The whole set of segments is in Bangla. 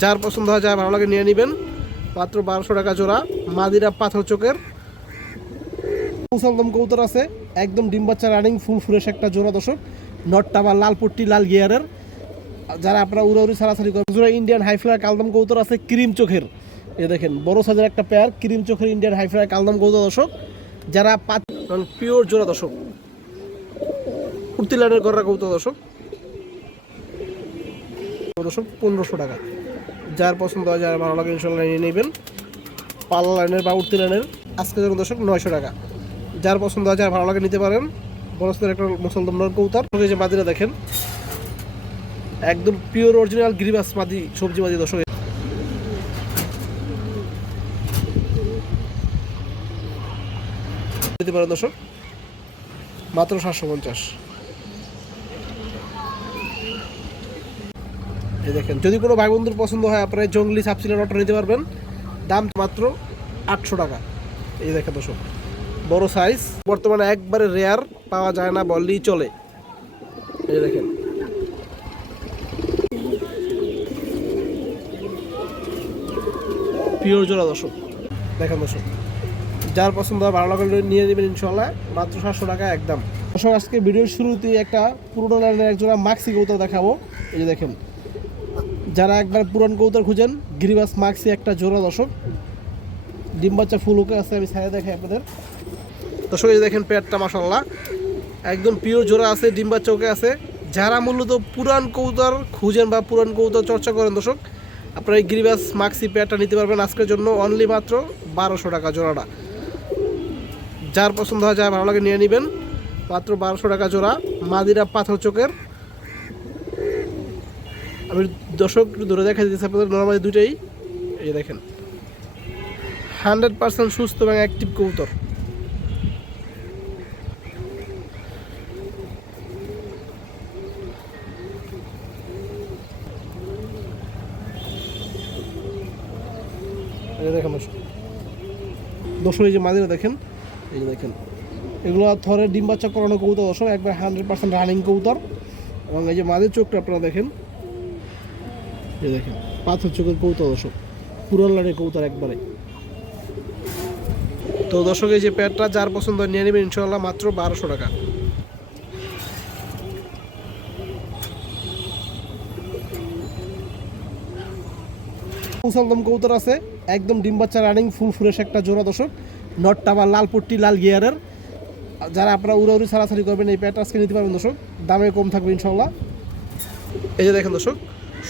যার পছন্দ হয়, যা ভালো লাগে নিয়ে নেবেন, মাত্র 1200 টাকা জোড়া। মাদিরা পাথর চোখের মুসলদম কবুতর আছে, একদম ডিম বাচ্চা রানিং ফুল ফ্রেশ একটা জোড়া দর্শক। নটটা বা লাল পট্টি লাল গিয়ারের, যারা আপনারা উড়াউড়ি ছাড়াছাড়ি করেন। জোড়া ইন্ডিয়ান হাইফ্লার কালদম কবুতর আছে ক্রিম চোখের, এ দেখেন বড় সাইজের একটা পেয়ার ক্রিম চোখের ইন্ডিয়ান হাইফ্লার কালদম কবুতর দর্শক, যারা পিওর জোড়া দর্শক। কুর্তি লাইনের গড়া কবুতর দর্শক, 1500 টাকা। যার পছন্দ হয়, যার ভালো লাগে ইনশাল্লাহ নিয়ে নেবেন। পাল্লা লাইনের বা উর্তি লাইনের আজকের জন্য দর্শক 900 টাকা। যার পছন্দ হয়, যার ভালো লাগে নিতে পারেন। বড় সাইজের একটা মুসলদম কবুতর। যে মাদিরা দেখেন, একদম পিওর অরিজিনাল গিরিবাস মাদি, সবজি মাদি দর্শক। দিতে পারেন দর্শক, মাত্র 750। এই দেখেন, যদি কোনো ভাই বন্ধুর পছন্দ হয়, আপনারা জঙ্গলি সাবসিলার অটো নিতে পারবেন। দাম মাত্র 800 টাকা। এই দেখেন দর্শক, বড় সাইজ, বর্তমানে একবারে রেয়ার, পাওয়া যায় না বললেই চলে। এই দেখেন, পিওর জোড়া দর্শক। দেখেন দর্শক, যার পছন্দ হয় ভালো লাগলে নিয়ে নেবেন ইনশাল্লাহ, মাত্র 700 টাকা একদম। দর্শক, আজকে ভিডিওর শুরুতেই একটা পুরোনো লাইনের একজোড়া মাক্সি কবুতর দেখাবো। এই যে দেখেন, যারা একবার পুরান কবুতর খুঁজেন, গিরিবাস মাক্সি একটা জোড়া দর্শক, ডিম বাচ্চা ফুল ওকে আছে। আমি ছায়া দেখাই আপনাদের দর্শক। এই দেখেন পেয়ারটা মাশাআল্লাহ একদম পিওর জোড়া আছে, ডিম বাচ্চা ওকে আছে। যারা মূলত পুরান কবুতর খুঁজেন বা পুরান কবুতর চর্চা করেন দর্শক, আপনারা এই গিরিবাস মাক্সি পেয়ারটা নিতে পারবেন আজকের জন্য অনলি মাত্র 1200 টাকা জোড়াটা। যার পছন্দ হয়, যা ভালো লাগে নিয়ে নেবেন, মাত্র 1200 টাকা জোড়া। মাদিরা পাথর চোখের। আমি দর্শক ধরে দেখা দিতেছি আপনাদের, নর্মালি দুইটাই। এই দেখেন, 100% সুস্থ এবং অ্যাক্টিভ কবুতর। এই দেখেন দর্শক, এই যে মাদিরা দেখেন, এই যে দেখেন, এগুলো থরের ডিম বাচ্চা করানো কবুতর দর্শক, একবার 100% রানিং কবুতর। এবং এই যে মাদির চোখটা আপনারা দেখেন, এই দেখেন পাথর চোখের কবুতর দর্শক, পুরান লাইনের কবুতর একবারে। তো দর্শক, এই যে পেয়ারটা যার পছন্দ নিয়ে নেবেন ইনশাল্লাহ, মাত্র 1200 টাকা। মুসলদম কবুতর আছে, একদম ডিম বাচ্চা রানিং ফুল ফ্রেশ একটা জোড়া দর্শক। নটটা বা লাল পট্টি লাল গিয়ারের, যারা আপনারা উড়াউড়ি ছাড়াছাড়ি করবেন, এই পেয়ারটা আজকে নিতে পারবেন দর্শক, দামে কম থাকবে ইনশাল্লাহ। এই যে দেখেন দর্শক,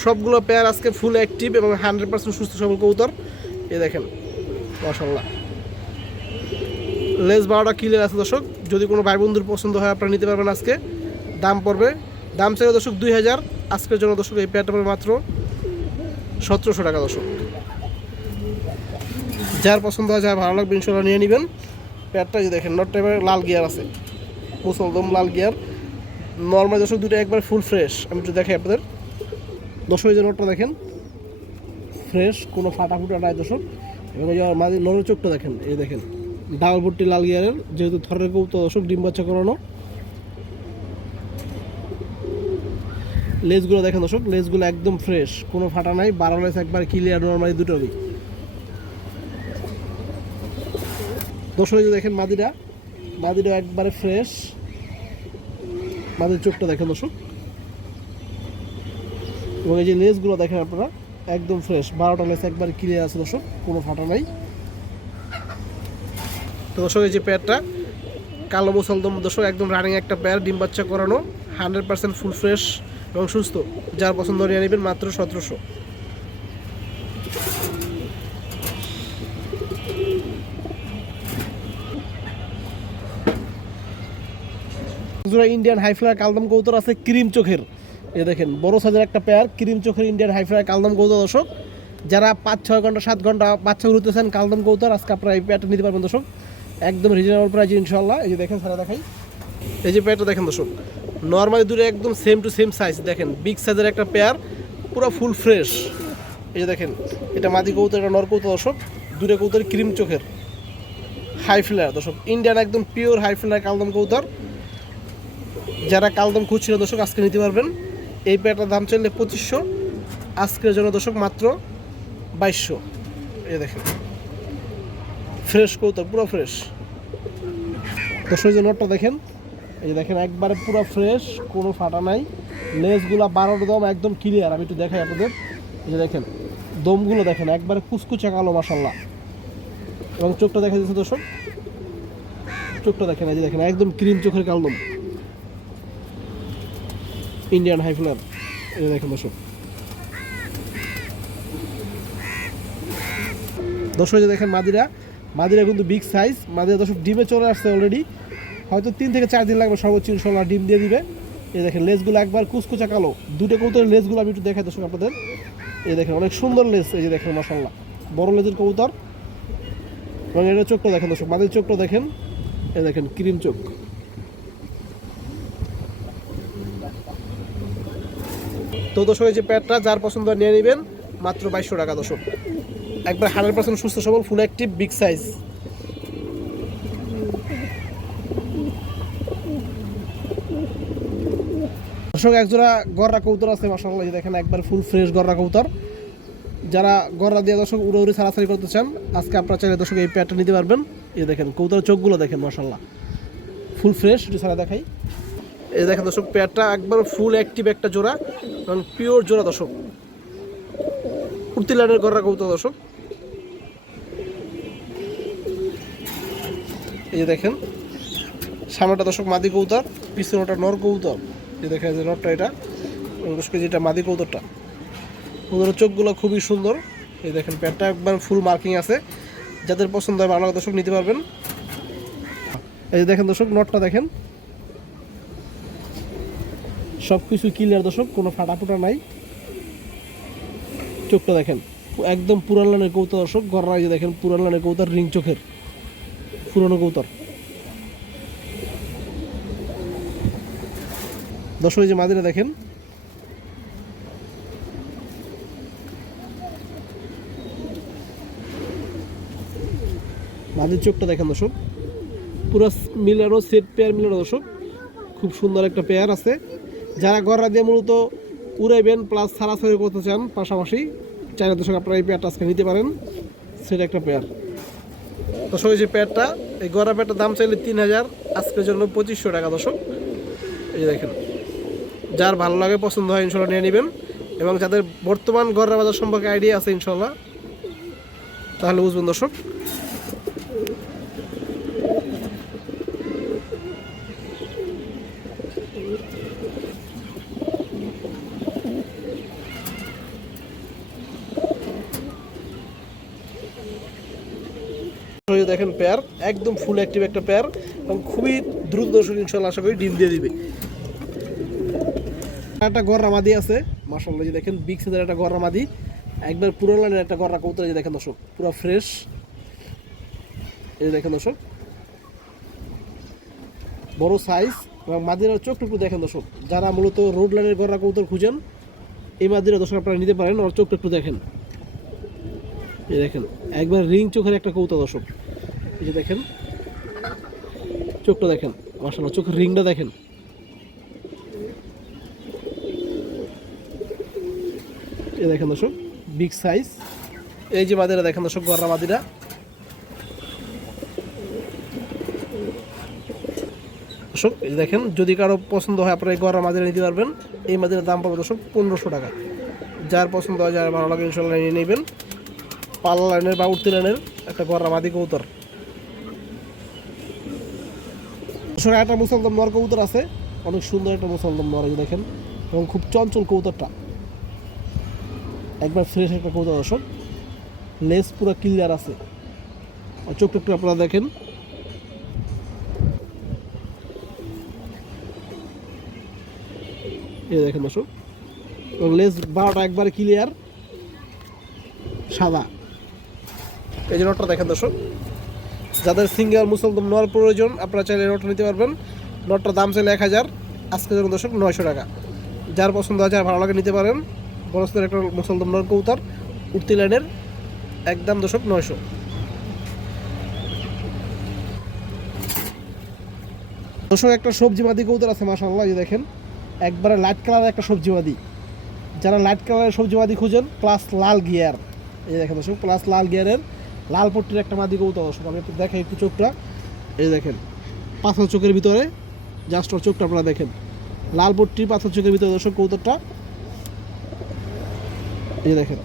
সবগুলো পেয়ার আজকে ফুল অ্যাক্টিভ এবং 100% সুস্থ সবল কবুতর। এই দেখেন মাশাআল্লাহ, লেজ 12টা ক্লিয়ার আছে দর্শক। যদি কোনো ভাই বন্ধুর পছন্দ হয়, আপনারা নিতে পারবেন আজকে। দাম পড়বে, দাম চাইবে দর্শক 2000। আজকের জন্য দর্শক এই পেয়ারটা পড়বে মাত্র 1700 টাকা দর্শক। যার পছন্দ হয়, যার ভালো লাগবে ইনশাল্লাহ নিয়ে নেবেন। পেয়ারটা যে দেখেন, নট টাইপের লাল গিয়ার আছে, মুসলদম লাল গিয়ার। নর্মাল দর্শক দুটো একবার ফুল ফ্রেশ। আমি একটু দেখাই আপনাদের দর্শক, এই যে নটটা দেখেন ফ্রেশ, কোনো ফাটা ফুটা নাই দর্শক। এবং এই যে মাঝে নরের চোখটা দেখেন, এই দেখেন ডাবল পট্টি লাল গিয়ারের, যেহেতু থরের কবুতর দর্শক, ডিম বাচ্চা করানো। লেজগুলো দেখেন দর্শক, লেজগুলো একদম ফ্রেশ, কোনো ফাটা নাই, 12 লেজ একবার ক্লিয়ার নর্মালি দুটোরই দর্শক। এই যে দেখেন মাদিরা একবারে ফ্রেশ। মাদির চোখটা দেখেন দর্শক, এবং এই যে লেজগুলো দেখেন আপনারা, একদম ফ্রেশ, 12টা লেজ একবার ক্লিয়ার আছে দর্শক, কোনো ফাটা নাই। তো দর্শক, এই যে পেয়ারটা কালো মুসলদম দর্শক, একদম রানিং একটা পেয়ার, ডিম বাচ্চা করানো, 100% ফুল ফ্রেশ এবং সুস্থ। যার পছন্দ নিয়ে নেবেন, মাত্র 1700। ইন্ডিয়ান হাইফ্লার কালদম কবুতর আছে ক্রিম চোখের। এই দেখেন বড় সাইজের একটা পেয়ার ক্রিম চোখের ইন্ডিয়ান হাইফ্লার কালদম কবুতর দর্শক। যারা 5-6 ঘন্টা 7 ঘন্টা বাচ্চা ঘুরতেছেন কালদম কবুতর, আজকে আপনারা এই পেয়ারটা নিতে পারবেন দর্শক, একদম রিজনেবল প্রাইস ইনশাল্লাহ। এই যে দেখেন, সারা দেখাই, এই যে পেয়ারটা দেখেন দর্শক, নর্মালি দুটো একদম সেম টু সেম সাইজ। দেখেন বিগ সাইজের একটা পেয়ার, পুরো ফুল ফ্রেশ। এই যে দেখেন, এটা মাদি কবুতর, এটা নর কবুতর দর্শক, দুটো কবুতর ক্রিম চোখের হাই ফ্লায়ার দর্শক, ইন্ডিয়ান একদম পিওর হাই ফ্লায়ার কালদম কবুতর। যারা কালদম খুঁজছিলেন দর্শক, আজকে নিতে পারবেন। এই পেয়ারটার দাম চাইলে 2500, আজকের জন্য দর্শক মাত্র 2200। এই দেখেন ফ্রেশ কবুতর, পুরো ফ্রেশ। দর্শক যে নটটা দেখেন, এই যে দেখেন একবারে পুরো ফ্রেশ, কোনো ফাটা নাই। লেজগুলা 12 দম একদম ক্লিয়ার। আমি একটু দেখাই আপনাদের। এই যে দেখেন দমগুলো দেখেন একবারে কুচকুচে কালো মাশাআল্লাহ। এবং চোখটা দেখা যাচ্ছে দর্শক, চোখটা দেখেন, এই যে দেখেন একদম ক্রিম চোখের কালদম, ইন্ডিয়ান হাই ফ্লার। এই যে দেখেন দর্শক, দর্শক যে দেখেন মাদিরা কিন্তু বিগ সাইজ মাদিরা দর্শক। ডিমে চলে আসছে অলরেডি, হয়তো 3 থেকে 4 দিন লাগবে সর্বোচ্চ, ইনশাল্লাহ ডিম দিয়ে দিবে। এই দেখেন লেজগুলো একবার কুচকুচা কালো। দুটো কবুতরের লেজগুলো আমি একটু দেখাই দর্শক আপনাদের। এই দেখেন অনেক সুন্দর লেজ, এই যে দেখেন মাশাআল্লাহ বড় লেজের কবুতর। এবং এটা চোখটা দেখেন দর্শক, মাদির চোখটা দেখেন, এই দেখেন ক্রিম চোখ। তো দর্শক এই যে প্যাডটা যার পছন্দ নিয়ে নেবেন, মাত্র 2200 টাকা দর্শক। একবার 100% সুস্থ সবল, ফুল অ্যাক্টিভ, বিগ সাইজ। দর্শক একজোড়া গররা কবুতর আছে মাশাআল্লাহ, এই দেখেন একবার ফুল ফ্রেশ গররা কবুতর। যারা গররা দিয়ে দর্শক উড়ে ছাড়াছাড়ি করতে চান, আজকে আপনারা চাইলে দর্শক এই প্যাডটা নিতে পারবেন। এই দেখেন কবুতরের চোখগুলো দেখেন মাশাআল্লাহ ফুল ফ্রেশ। একটু ছাড়া দেখাই, এই দেখেন দর্শক প্যাডটা একবার ফুল অ্যাক্টিভ একটা জোড়া এবং পিওর জোড়া দর্শক, উড়তি লাইনের গররা কবুতর দর্শক। এই যে দেখেন সামনেটা দর্শক মাদি কবুতর, পিছনেটা নর কবুতর। এই দেখেন যে নরটা, এটা দর্শক যেটা মাদি কবুতরটা। কবুতরের চোখগুলো খুবই সুন্দর। এই দেখেন প্যাডটা একবার ফুল মার্কিং আছে। যাদের পছন্দ হয় ভালো দর্শক নিতে পারবেন। এই যে দেখেন দর্শক নটটা দেখেন, সব কিছু ক্লিয়ার দর্শক, কোনো ফাটাফুটা নাই। চোখটা দেখেন একদম পুরান লাইনের কবুতর দর্শক, গররা। এই যে দেখেন পুরান লাইনের কবুতর, রিং চোখের পুরনো কবুতর দর্শক। এই যে মাদিরা দেখেন, মাদির চোখটা দেখেন দর্শক, পুরো মিলানো সেট পেয়ার মিলানো দর্শক, খুব সুন্দর একটা পেয়ার আছে। যারা গররা দিয়ে মূলত উড়াইবেন প্লাস ছাড়াছাড়ি করতে চান পাশাপাশি, চাইলে দর্শক আপনারা এই পেয়ারটা আজকে নিতে পারেন। সেটা একটা পেয়ার দর্শক। এই যে পেয়ারটা, এই গররা পেয়ারটার দাম চাইলে 3000, আজকের জন্য 2500 টাকা দর্শক। এই দেখেন যার ভালো লাগে পছন্দ হয় ইনশাল্লাহ নিয়ে নেবেন। এবং যাদের বর্তমান গররা বাজার সম্পর্কে আইডিয়া আছে ইনশাল্লাহ, তাহলে বুঝবেন দর্শক। দেখেন পেয়ার একদম ফুল অ্যাক্টিভ একটা পেয়ার এবং খুবই দ্রুত দর্শক ইনশাল্লাহ আশা করি ডিম দিয়ে দিবে। একটা গররা মাদি আছে মাশাআল্লাহ, যে দেখেন বিগ সাইজের একটা গররা মাদি, একবার পুরো লাইনের একটা গররা কবুতর। যে দেখেন দর্শক পুরো ফ্রেশ। এই দেখেন দর্শক বড় সাইজ এবং মাদিরার চোখটা একটু দেখেন দর্শক। যারা মূলত রোড লাইনের গররা কবুতর খুঁজেন, এই মাদিরা দর্শক আপনারা নিতে পারেন। ওর চোখটা একটু দেখেন, এই দেখেন একবার রিং চোখের একটা কবুতর দর্শক। এই যে দেখেন চোখটা দেখেন মাশাআল্লাহ, চোখের রিংটা দেখেন। এই দেখেন দর্শক বিগ সাইজ। এই যে মাদিরা দেখেন দর্শক গররা মাদিরা দর্শক। এই দেখেন যদি কারো পছন্দ হয় আপনারা এই গররা মাদিরা নিতে পারবেন। এই মাদিরার দাম পাবে দর্শক 1500 টাকা। যার পছন্দ হয়, যার ভালো লাগে ইনশাল্লাহ নিয়ে নেবেন। পাল্লা লাইনের বা উঠতি লাইনের একটা গররা মাদি কবুতর দর্শক। একটা মুসলদম নর কবুতর আছে, অনেক সুন্দর একটা মুসলদম নর। এই দেখেন এবং খুব চঞ্চল কবুতরটা, একবার ফ্রেশ একটা কবুতর দর্শক। লেজ পুরো ক্লিয়ার আছে, আর চোখটা একটু আপনারা দেখেন। এই দেখেন দর্শক এবং লেজ 12টা একবারে ক্লিয়ার সাদা। এই যে নটটা দেখেন দর্শক। যাদের সিঙ্গেল মুসলদম নর প্রয়োজন আপনারা চাইলে নটটা নিতে পারবেন। নটটার দাম চাইলে 1000, আজকে যখন দর্শক 900 টাকা। যার পছন্দ হয়, যার ভালো লাগে নিতে পারেন। বড়দের একটা মুসলদম নর কবুতর, উঠতি লাইনের, একদম দর্শক 900। দর্শক একটা সবজি মাদি কবুতর আছে মাশাআল্লাহ, এই দেখেন একবারে লাইট কালারের একটা সবজি মাদি। যারা লাইট কালারের সবজি মাদি খুঁজেন প্লাস লাল গিয়ার, এই দেখেন দর্শক, প্লাস লাল গিয়ারের লাল পট্টির একটা মাদি কবুতর দর্শক। আমি একটু দেখাই একটু চোখটা, এই দেখেন পাথর চোখের ভিতরে, জাস্ট ওর চোখটা আপনারা দেখেন, লাল পট্টি পাথর চোখের ভিতরে দর্শক কবুতরটা, এই দেখেন।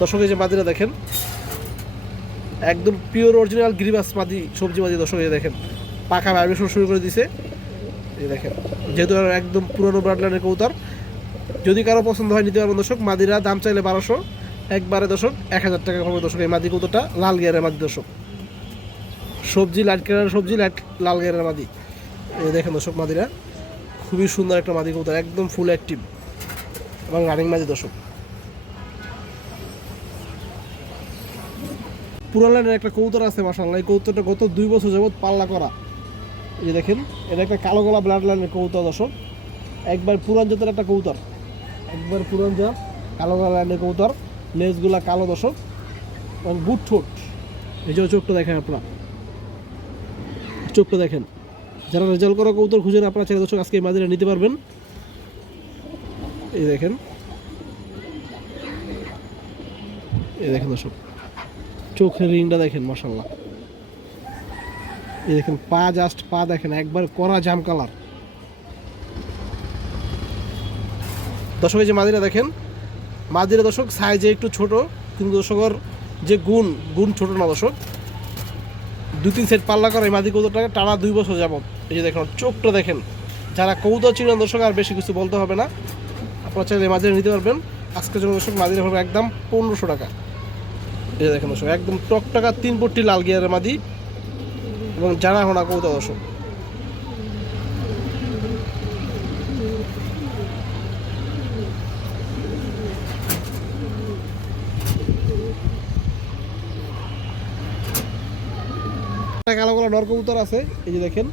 দর্শক এই যে মাদিরা দেখেন, একদম পিওর অরিজিনাল গিরিবাস মাদি সবজি মাদি দর্শক। এই দেখেন পাখা ভাইব্রেশন শুরু করে দিছে, এই দেখেন, যেহেতু একদম পুরনো ব্রাডলাইনের কবুতর। যদি কারো পছন্দ হয় নিতে পারবেন দর্শক। মাদিরা দাম চাইলে 1200, একবারে দর্শক 1000 টাকা হবে দর্শক এই মাদি কবুতরটা, লাল গিয়ারের মাদি দর্শক। সবজি লাইট কালারের সবজি, লাইট লাল গিয়ারের মাদি। এই দেখেন দর্শক মাদিরা খুবই সুন্দর একটা মাদি কবুতর, একদম ফুল অ্যাক্টিভ এবং রানিং মাদি দর্শক। পুরান লাইনের একটা কবুতর আছে মাশাআল্লাহ, এই কবুতরটা গত 2 বছর যাবত পাল্লা করা। এই দেখেন, এটা একটা কালো গলা ব্লাড লাইনের কবুতর দর্শক, একবার পুরান জাতের একটা কবুতর, একবার পুরান জাত কালো গলা লাইনের কবুতর, লেজগুলা কালো দর্শক এবং বুট ঠোঁট। এই যে চোখটা দেখেন আপনারা, চোখটা দেখেন। যারা রেজাল্ট করা কবুতর খুঁজেন আপনারা চাইলে দর্শক আজকে এই মাদিরা নিতে পারবেন। এই দেখেন, এই দেখেন দর্শক চোখের রিংটা দেখেন মাশাআল্লাহ। এই দেখেন পা, জাস্ট পা দেখেন একবার কড়া জাম কালার। দর্শক এই যে মাদিরা দেখেন, মাদিরা দর্শক সাইজে একটু ছোট, কিন্তু দর্শকের যে গুণ ছোট না দর্শক। 2-3 সেট পাল্লা করে এই মাদি কবুতরটাকে টানা 2 বছর যাবত। এই যে দেখেন চোখটা দেখেন, যারা কবুতর চিনেন দর্শক আর বেশি কিছু বলতে হবে না, আপনারা চাইলে এই মাদিরা নিতে পারবেন। আজকের জন্য দর্শক মাদিরা হবে একদম 1500 টাকা। এই যে দেখেন দর্শক একদম টকটাকা 3 পট্টি লাল গিয়ারের মাদি এবং জানা হোনা কবুতর দর্শক। কালো কালো নর কবুতর আছে, এই যে দেখেন,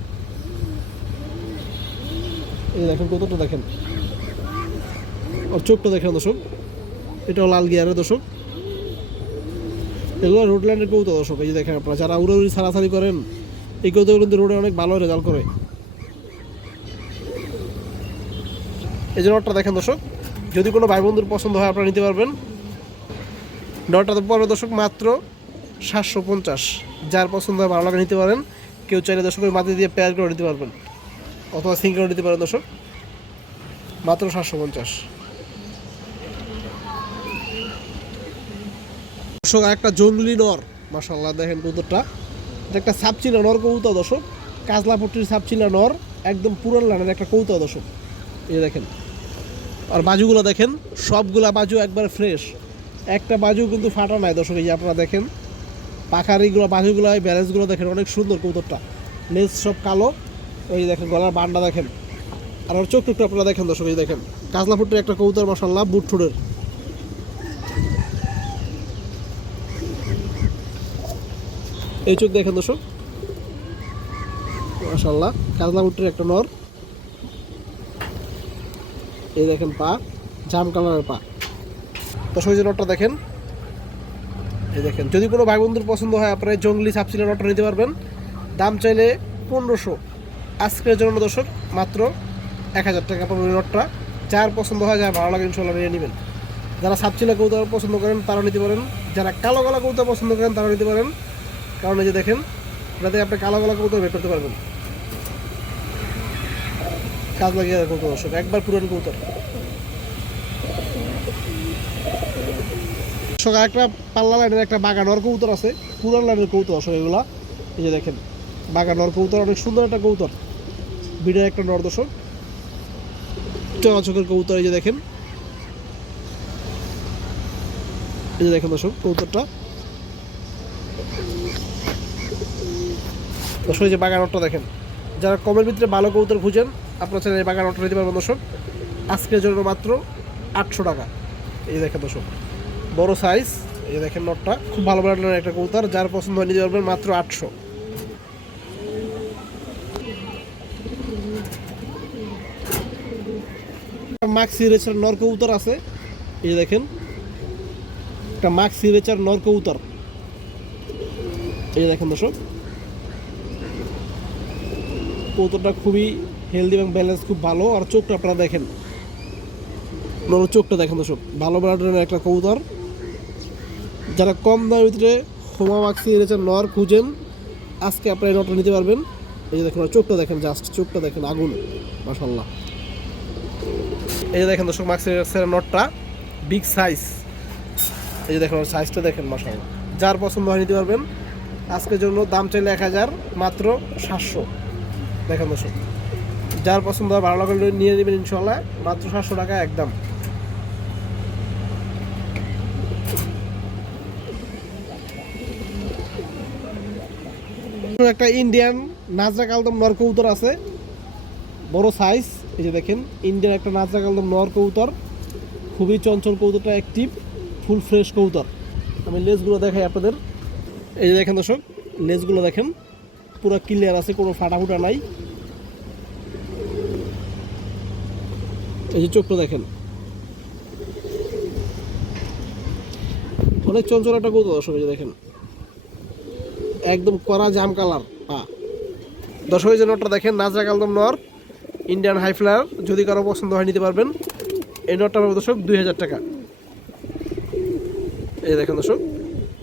এই যে দেখেন কবুতরটা দেখেন, ওর চোখটা দেখেন দর্শক, এটাও লাল গিয়ারের দর্শক। এগুলো রোডল্যান্ডের কবুতর দর্শক। এই যে দেখেন আপনারা যারা উড়াউড়ি ছাড়াছাড়ি করেন, এই কবুতর কিন্তু রোডে অনেক ভালো রেজাল্ট করে। এই যে নটটা দেখেন দর্শক, যদি কোনো ভাই বন্ধুর পছন্দ হয় আপনারা নিতে পারবেন। নটটা তো পড়বে দর্শক মাত্র 750। যার পছন্দ হয় ভালো লাগে নিতে পারেন। কেউ চাইলে দর্শক ওই মাটি দিয়ে পেয়ার করে নিতে পারবেন, অথবা সিং করে নিতে পারেন দর্শক, মাত্র 750। দর্শক একটা জঙ্গলি নর মাশাআল্লাহ দেখেন কবুতরটা, এটা একটা সাপচিলা নর কবুতর দর্শক, কাজলা পট্টির সাপচিলা নর, একদম পুরান লাইনের একটা কবুতর দর্শক। এই দেখেন, আর বাজুগুলো দেখেন, সবগুলা বাজু একবার ফ্রেশ, একটা বাজু কিন্তু ফাটা নাই দর্শক। এই যে আপনারা দেখেন পাখারিগুলো, বাজুগুলো, ব্যালেন্সগুলো দেখেন, অনেক সুন্দর কবুতরটা, লেজ সব কালো। এই দেখেন গলার বান্ডা দেখেন, আর ওর চোখ টুকটা আপনারা দেখেন দর্শক। এই দেখেন কাজলা পট্টির একটা কবুতর মাশাআল্লাহ, বুট ঠোঁটের। এই চোখ দেখেন দর্শক মাশাআল্লাহ, কাজলা পট্টির একটা নর। এই দেখেন পা, জাম কালারের পা দর্শক। এই যে নটটা দেখেন, এই দেখেন, যদি কোনো ভাই বন্ধুর পছন্দ হয় আপনারা জঙ্গলি সাপচিলা নটটা নিতে পারবেন। দাম চাইলে 1500, আজকের জন্য দর্শক মাত্র 1000 টাকা পড়বে নটটা। যার পছন্দ হয়, যার ভালো লাগে ইনশাআল্লাহ নিয়ে নেবেন। যারা সাপচিলা কবুতর পছন্দ করেন তারাও নিতে পারেন, যারা কালো গলা কবুতর পছন্দ করেন তারাও নিতে পারেন। কারণ এই যে দেখেন, এটাতে আপনি কালো গলা কবুতর বের করতে পারবেন। কাজ লাগিয়ে কবুতর দর্শক, একবার পুরান কবুতর। একটা পাল্লা লাইনের একটা বাগানর কবুতর আছে, পুরান লাইনের কবুতর দর্শক এগুলা। এই যে দেখেন বাগানর কবুতর, অনেক সুন্দর একটা কবুতর, বিড়ার একটা নর দর্শক, চকাচকের কবুতর। এই যে দেখেন, এই যে দেখেন দর্শক কবুতরটা দর্শক। এই যে বাগানরটা দেখেন, যারা কমের ভিতরে ভালো কবুতর খুঁজেন আপনারা চাইলে এই বাগানরটা নিতে পারবেন দর্শক। আজকের জন্য মাত্র 800 টাকা। এই দেখেন দর্শক বড় সাইজ, এই দেখেন নটটা খুব ভালো ব্র্যান্ডের একটা কবুতর, যার পছন্দ হয় নিতে পারবেন মাত্র 800। মাক্সি রেচার নর কবুতর আছে, এই যে দেখেন একটা মাক্সি রেচার নর কবুতর। এই যে দেখেন দর্শক কবুতরটা খুবই হেলদি এবং ব্যালেন্স খুব ভালো। আর চোখটা আপনারা দেখেন, চোখটা দেখেন দর্শক, ভালো ব্লাডের একটা কবুতর। যারা কম দামের ভিতরে হোমা মাক্সি এনেছেন নর খুঁজেন, আজকে আপনারা এই নটটা নিতে পারবেন। এই যে দেখেন চোখটা দেখেন, জাস্ট চোখটা দেখেন, আগুন, মাশাআল্লাহ। এই যে দেখেন দর্শক মাক্সির নটটা বিগ সাইজ। এই যে দেখেন সাইজটা দেখেন, মাশাআল্লাহ। যার পছন্দ হয় নিতে পারবেন। আজকের জন্য দাম চাইলে 1000, মাত্র 700। দেখেন দর্শক, যার পছন্দ হয় ভালো লাগলে নিয়ে নেবেন ইনশাআল্লাহ, মাত্র 700 টাকা একদম। একটা ইন্ডিয়ান নাজরা কালদম নর কবুতর আছে, বড় সাইজ। এই যে দেখেন ইন্ডিয়ান একটা নাজরা কালদম নর কবুতর, খুবই চঞ্চল কবুতরটা, অ্যাক্টিভ, ফুল ফ্রেশ কবুতর। আমি লেজগুলো দেখাই আপনাদের। এই যে দেখেন দর্শক, লেজগুলো দেখেন পুরো ক্লিয়ার আছে, কোনো ফাটাফুটা নাই। এই যে চোখটা দেখেন, অনেক চঞ্চল একটা কবুতর দর্শক। এই যে দেখেন একদম কড়া জাম কালার পা। দর্শক এই যে নটটা দেখেন, নাজরা কালদম নর, ইন্ডিয়ান হাই ফ্লায়ার। যদি কারো পছন্দ হয় নিতে পারবেন। এই নটটা পাবে দর্শক 2000 টাকা। এই দেখেন দর্শক,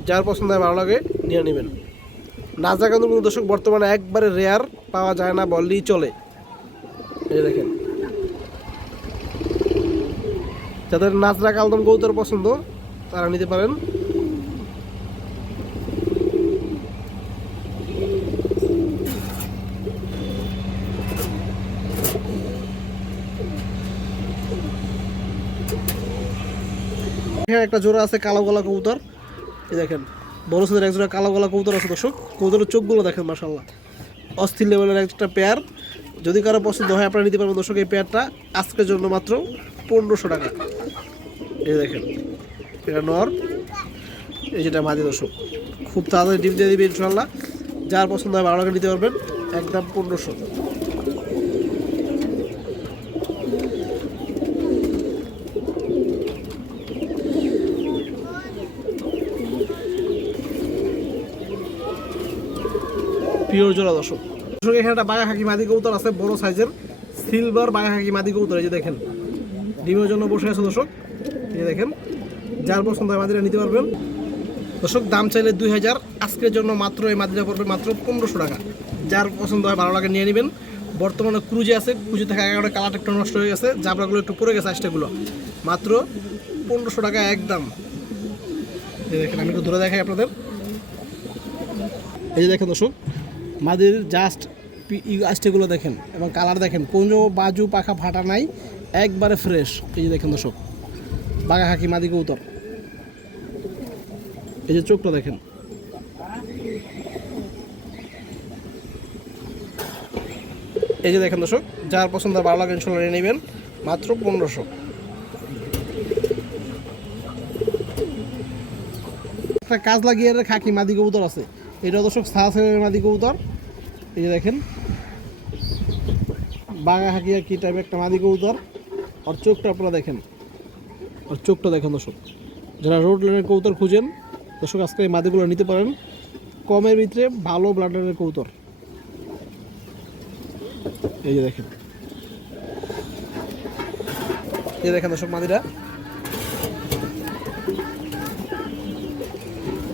যার পছন্দ হয় ভালো লাগে নিয়ে নেবেন। নাজরা কালদম কিন্তু দর্শক বর্তমানে একবারে রেয়ার, পাওয়া যায় না বললেই চলে। এই দেখেন, যাদের নাজরা কালদম কবুতর পছন্দ তারা নিতে পারেন। এখানে একটা জোড়া আছে কালো গলা কবুতর। এই দেখেন বড় সাইজের এক জোড়া কালো গলা কবুতর আছে দর্শক। কবুতরের চোখগুলো দেখেন, মাশাআল্লাহ, অস্থির লেভেলের একটা পেয়ার। যদি কারো পছন্দ হয় আপনারা নিতে পারবেন দর্শক। এই পেয়ারটা আজকের জন্য মাত্র 1500 টাকা। এই দেখেন এটা নর, এই যেটা মাদি দর্শক। খুব তাড়াতাড়ি ডিম দিয়ে দিবে ইনশাআল্লাহ। যার পছন্দ হয় ভালো লাগে নিতে পারবেন, একদম 1500। পিওর জোড়া দর্শক। দর্শক এখানে একটা বাঘা খাকি মাদি কবুতর আছে, বড় সাইজের সিলভার বাঘা খাকি মাদি কবুতর। এই যে দেখেন ডিমের জন্য বসে আছে দর্শক। এই যে দেখেন, যার পছন্দ হয় মাদিরা নিতে পারবেন দর্শক। দাম চাইলে 2000, আজকের জন্য মাত্র এই মাদিরা পড়বে মাত্র 1500 টাকা। যার পছন্দ হয় ভালো লাগে নিয়ে নেবেন। বর্তমানে ক্রুজে আছে, ক্রুজে থাকা কারণে কালারটা একটু নষ্ট হয়ে গেছে, জাবরাগুলো একটু পড়ে গেছে, আইসটাগুলো মাত্র 1500 টাকা একদম। এই দেখেন আমি একটু ধরে দেখাই আপনাদের। এই যে দেখেন দর্শক, মাদির জাস্ট আইসটাগুলো দেখেন এবং কালার দেখেন, কোনো বাজু পাখা ফাটা নাই, একবারে ফ্রেশ। এই যে দেখেন দর্শক, বাঘা খাকি মাদি কবুতর। এই যে চোখটা দেখেন, এই যে দেখেন দর্শক, যার পছন্দ ভালো লাগে ইনশাআল্লাহ নিয়ে নেবেন, মাত্র 1500। একটা কাজ লাগিয়ে খাকি মাদি কবুতর আছে, এটা দর্শক সাহাসের মাদি কবুতর। এই যে দেখেন বাঘা খাকি কি টাইপের একটা মাদি কবুতর। আর চোখটা আপনারা দেখেন, আর চোখটা দেখেন দর্শক। যারা রোড লাইনের কবুতর খুঁজেন দর্শক, আজকে এই মাদিগুলো নিতে পারেন কমের ভিতরে, ভালো ব্লাড লাইনের কবুতর। এই যে দেখেন, এই দেখেন দর্শক মাদিরা।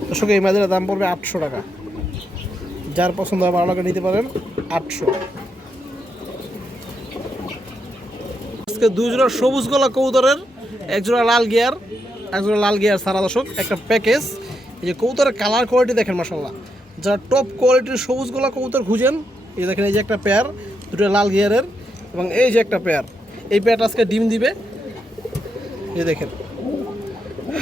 দর্শক এই মাদিরা দাম পড়বে 800 টাকা। যার পছন্দ হয় ভালো লাগে নিতে পারেন, 800। আজকে 2 জোড়া সবুজ গলা কবুতরের, এক জোড়া লাল গিয়ার, এক জোড়া লাল গিয়ার সারা দর্শক, একটা প্যাকেজ। এই যে কবুতরের কালার কোয়ালিটি দেখেন, মাশাআল্লাহ। যারা টপ কোয়ালিটির সবুজ গলা কবুতর খুঁজেন, এই দেখেন এই যে একটা পেয়ার, দুটো লাল গিয়ারের, এবং এই যে একটা পেয়ার। এই পেয়ারটা আজকে ডিম দিবে। এই দেখেন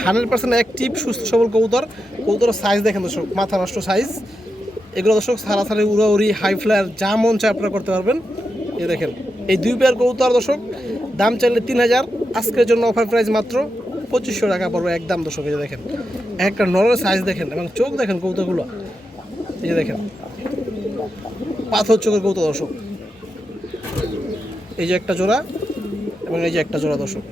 100% অ্যাক্টিভ সুস্থ সবল কবুতর। কবুতরের সাইজ দেখেন দর্শক, মাথা নষ্ট সাইজ। এগুলো দর্শক সারাসারি উড়াউড়ি হাই ফ্লায়ার যা মন চায় আপনারা করতে পারবেন। এই দেখেন এই 2 পেয়ার কবুতর দর্শক, দাম চাইলে 3000, আজকের জন্য অফার প্রাইস মাত্র 2500 টাকা পড়বে একদম দর্শক। এই যে দেখেন একটা নরের সাইজ দেখেন এবং চোখ দেখেন কবুতরগুলো। এই যে দেখেন পাথর চোখের কবুতর দর্শক। এই যে একটা জোড়া এবং এই যে একটা জোড়া দর্শক।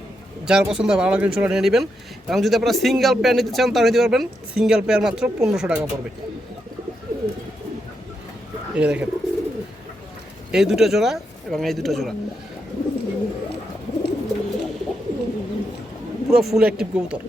যার পছন্দ ভালো লাগে ইনশাআল্লাহ নিয়ে নেবেন। এবং যদি আপনারা সিঙ্গেল পেয়ার নিতে চান তাও নিতে পারবেন। সিঙ্গেল পেয়ার মাত্র 1500 টাকা পড়বে। এই যে দেখেন এই দুটো জোড়া এবং এই দুটো জোড়া পুরো ফুল অ্যাক্টিভ কবুতর।